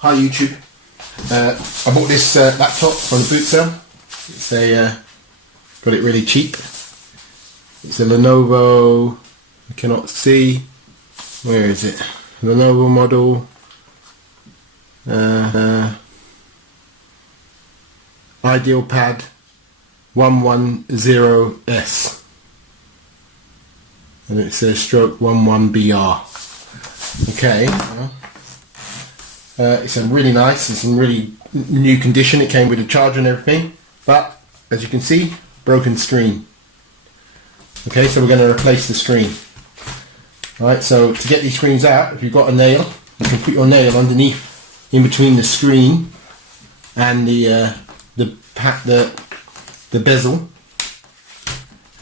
Hi YouTube. I bought this laptop from the boot sale. It's got it really cheap. It's a Lenovo. I cannot see. Where is it? Lenovo model. IdealPad 110S. And it says stroke 11BR. Okay. It's a really nice, it's in really new condition. It came with a charger and everything, but as you can see, broken screen. Okay, so we're going to replace the screen. Alright, so to get these screens out, if you've got a nail, you can put your nail underneath, in between the screen and the bezel,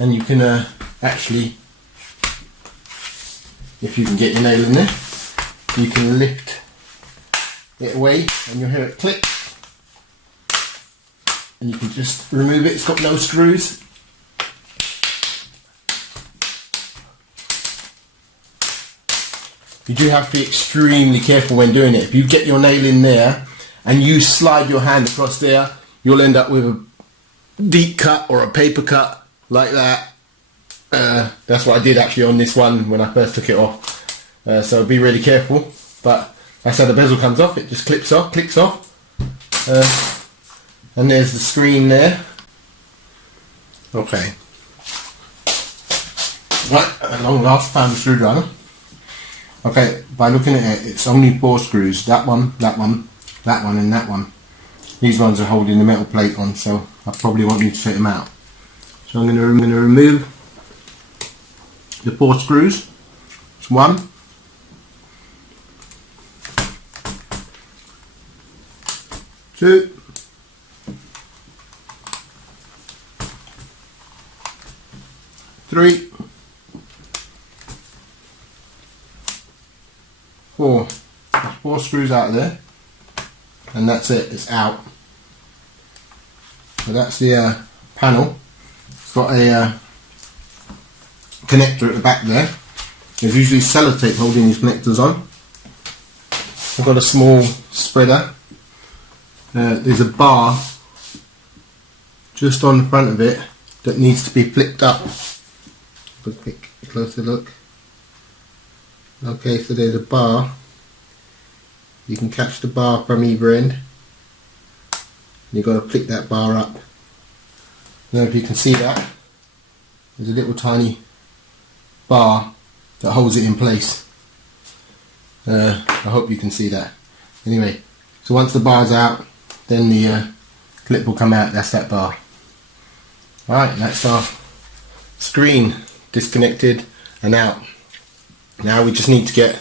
and you can actually, if you can get your nail in there, you can lift it away and you'll hear it click, and you can just remove it. It's got no screws. You do have to be extremely careful when doing it. If you get your nail in there and you slide your hand across there, you'll end up with a deep cut or a paper cut like that. That's what I did actually on this one when I first took it off. So be really careful. But that's how the bezel comes off. It just clicks off. And there's the screen there. Okay. Right, at long last, found the screwdriver. Okay, by looking at it, it's only 4 screws. That one, that one, that one, and that one. These ones are holding the metal plate on, so I probably won't need to take them out. So I'm going to remove the 4 screws. It's 1, 2, 3, 4. There's 4 screws out of there, and that's it. It's out. So that's the panel. It's got a connector at the back there. There's usually sellotape holding these connectors on. I've got a small spreader. There's a bar just on the front of it that needs to be flipped up. A quick closer look. Okay, so there's a bar. You can catch the bar from either end. You've got to flick that bar up. I don't know if you can see that. There's a little tiny bar that holds it in place. I hope you can see that. Anyway, so once the bar's out, then the clip will come out. That's that bar. Alright, that's our screen disconnected and out. Now we just need to get,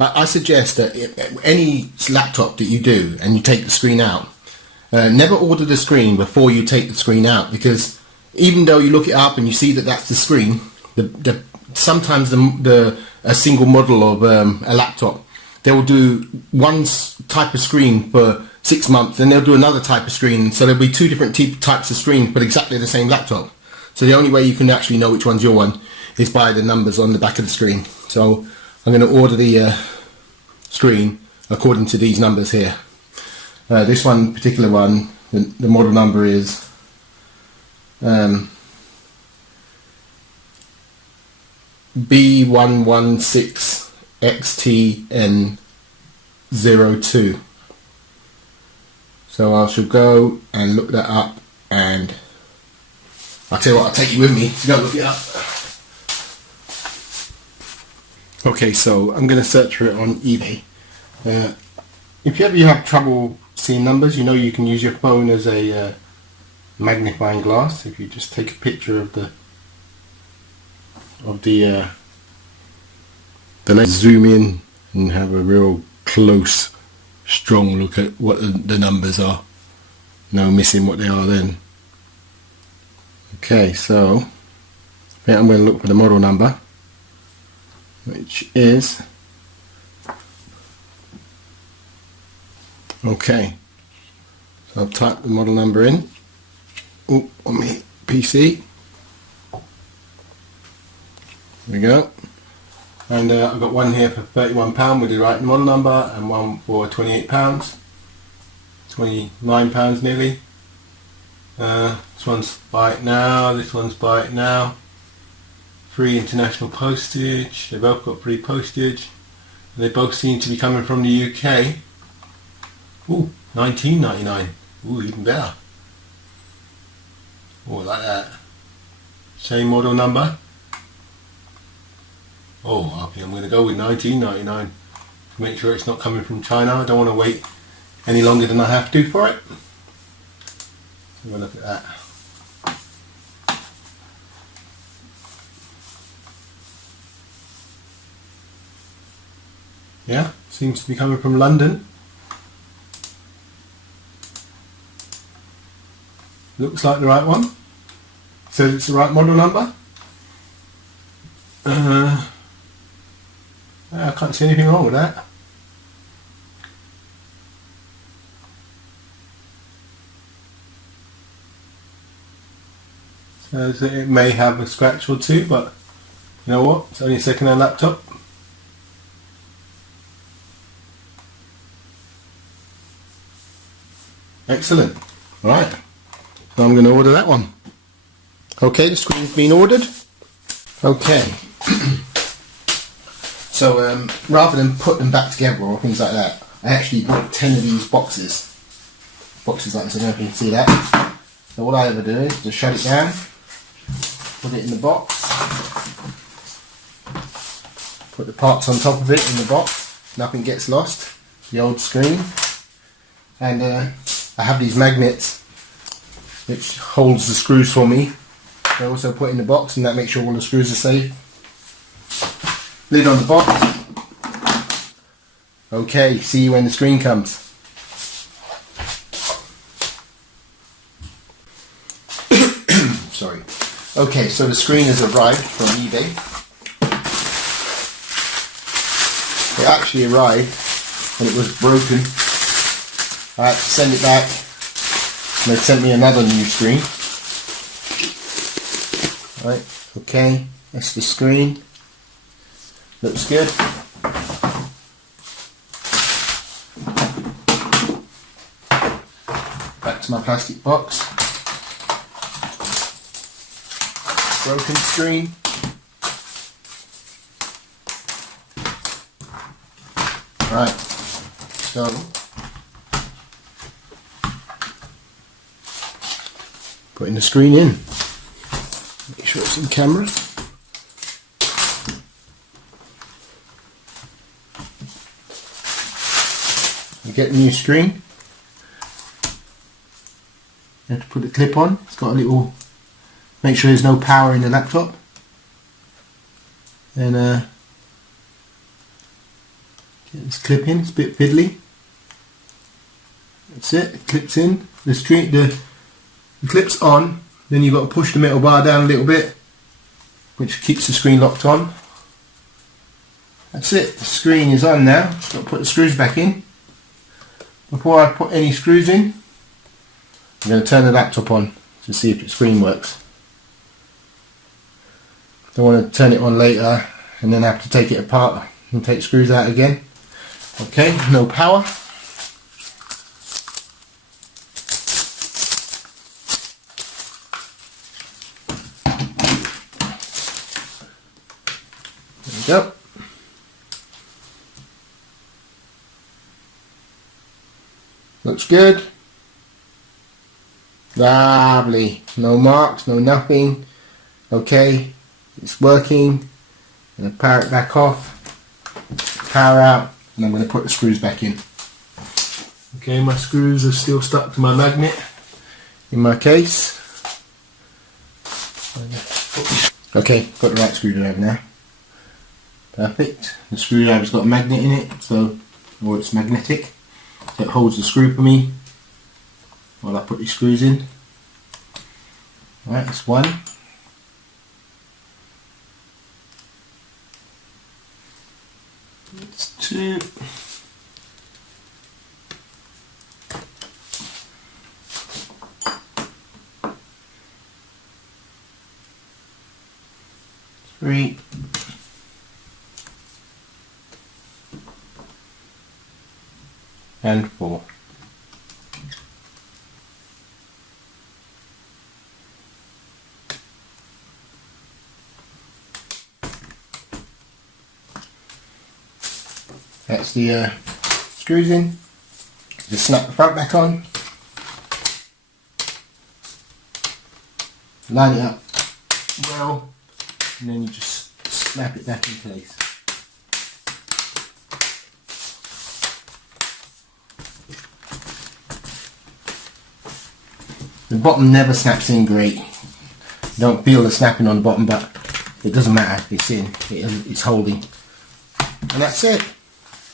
I suggest that any laptop that you do and you take the screen out, never order the screen before you take the screen out, because even though you look it up and you see that that's the screen, sometimes a single model of a laptop, they will do one type of screen for 6 months, and they'll do another type of screen, so there'll be 2 different types of screen for exactly the same laptop. So the only way you can actually know which one's your one is by the numbers on the back of the screen. So I'm going to order the screen according to these numbers here. This one, particular one, the model number is B116XTN02. So I shall go and look that up, and I'll tell you what, I'll take you with me to go look it up. Okay, so I'm going to search for it on eBay. If you have trouble seeing numbers, you know you can use your phone as a magnifying glass. If you just take a picture of the zoom in and have a real close, strong look at what the numbers are. No missing what they are then. Okay, so I think I'm going to look for the model number, which is, okay, so I've typed the model number in on my PC. There we go. And I've got one here for £31 with the right model number, and one for £28, £29 nearly. This one's buy it now, this one's buy it now. Free international postage, they both got free postage. And they both seem to be coming from the UK. Ooh, £19.99. Ooh, even better. Oh, like that. Same model number. Oh, I think I'm going to go with £19.99. Make sure it's not coming from China. I don't want to wait any longer than I have to for it. Have a look at that. Yeah, seems to be coming from London. Looks like the right one. Says it's the right model number. I can't see anything wrong with that. Says that it may have a scratch or two, but you know what? It's only a second-hand laptop. Excellent. Right. So I'm going to order that one. Okay, the screen's been ordered. Okay. So rather than put them back together or things like that, I actually bought 10 of these boxes. Boxes like this, I don't know if you can see that. So what I ever do is just shut it down, put it in the box, put the parts on top of it in the box, nothing gets lost, the old screen. And I have these magnets which holds the screws for me. I also put in the box, and that makes sure all the screws are safe. Lid on the box. Okay, see you when the screen comes. Sorry. Okay, so the screen has arrived from eBay. It actually arrived and it was broken. I had to send it back, and they sent me another new screen. Right, okay, that's the screen. Looks good. Back to my plastic box. Broken screen. Right, so putting the screen in. Make sure it's in camera. You get the new screen. You have to put the clip on. It's got a little. Make sure there's no power in the laptop. And get this clip in. It's a bit fiddly. That's it. It clips in. The screen. The clip's on. Then you've got to push the metal bar down a little bit, which keeps the screen locked on. That's it. The screen is on now. Just got to put the screws back in. Before I put any screws in, I'm going to turn the laptop on to see if the screen works. Don't want to turn it on later and then have to take it apart and take screws out again. Okay, no power. There we go. Looks good. Lovely. No marks, no nothing. Okay, it's working. I'm going to power it back off. Power out, and I'm going to put the screws back in. Okay, my screws are still stuck to my magnet in my case. Okay, got the right screwdriver now. Perfect. The screwdriver's got a magnet in it, so, or it's magnetic. So it holds the screw for me while I put these screws in. Right, that's one. That's two. Three. and 4. That's the screws in. Just snap the front back on. Line it up well, and then you just snap it back in place. The bottom never snaps in great. You don't feel the snapping on the bottom, but it doesn't matter. It's in. It's holding. And that's it.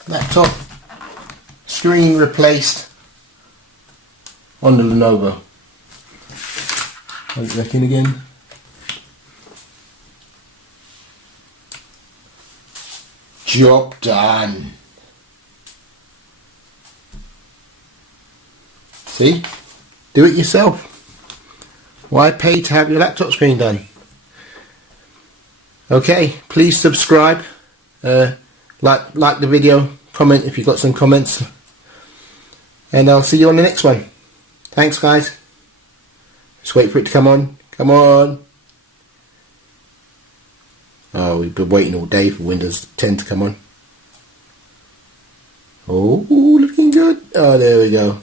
Laptop screen replaced on the Lenovo. Plug it back in again. Job done. See? Do it yourself. Why pay to have your laptop screen done? Okay, please subscribe. Like the video, comment if you've got some comments, and I'll see you on the next one. Thanks guys. Just wait for it to come on. Come on. Oh, we've been waiting all day for Windows 10 to come on. Oh, looking good. Oh, there we go.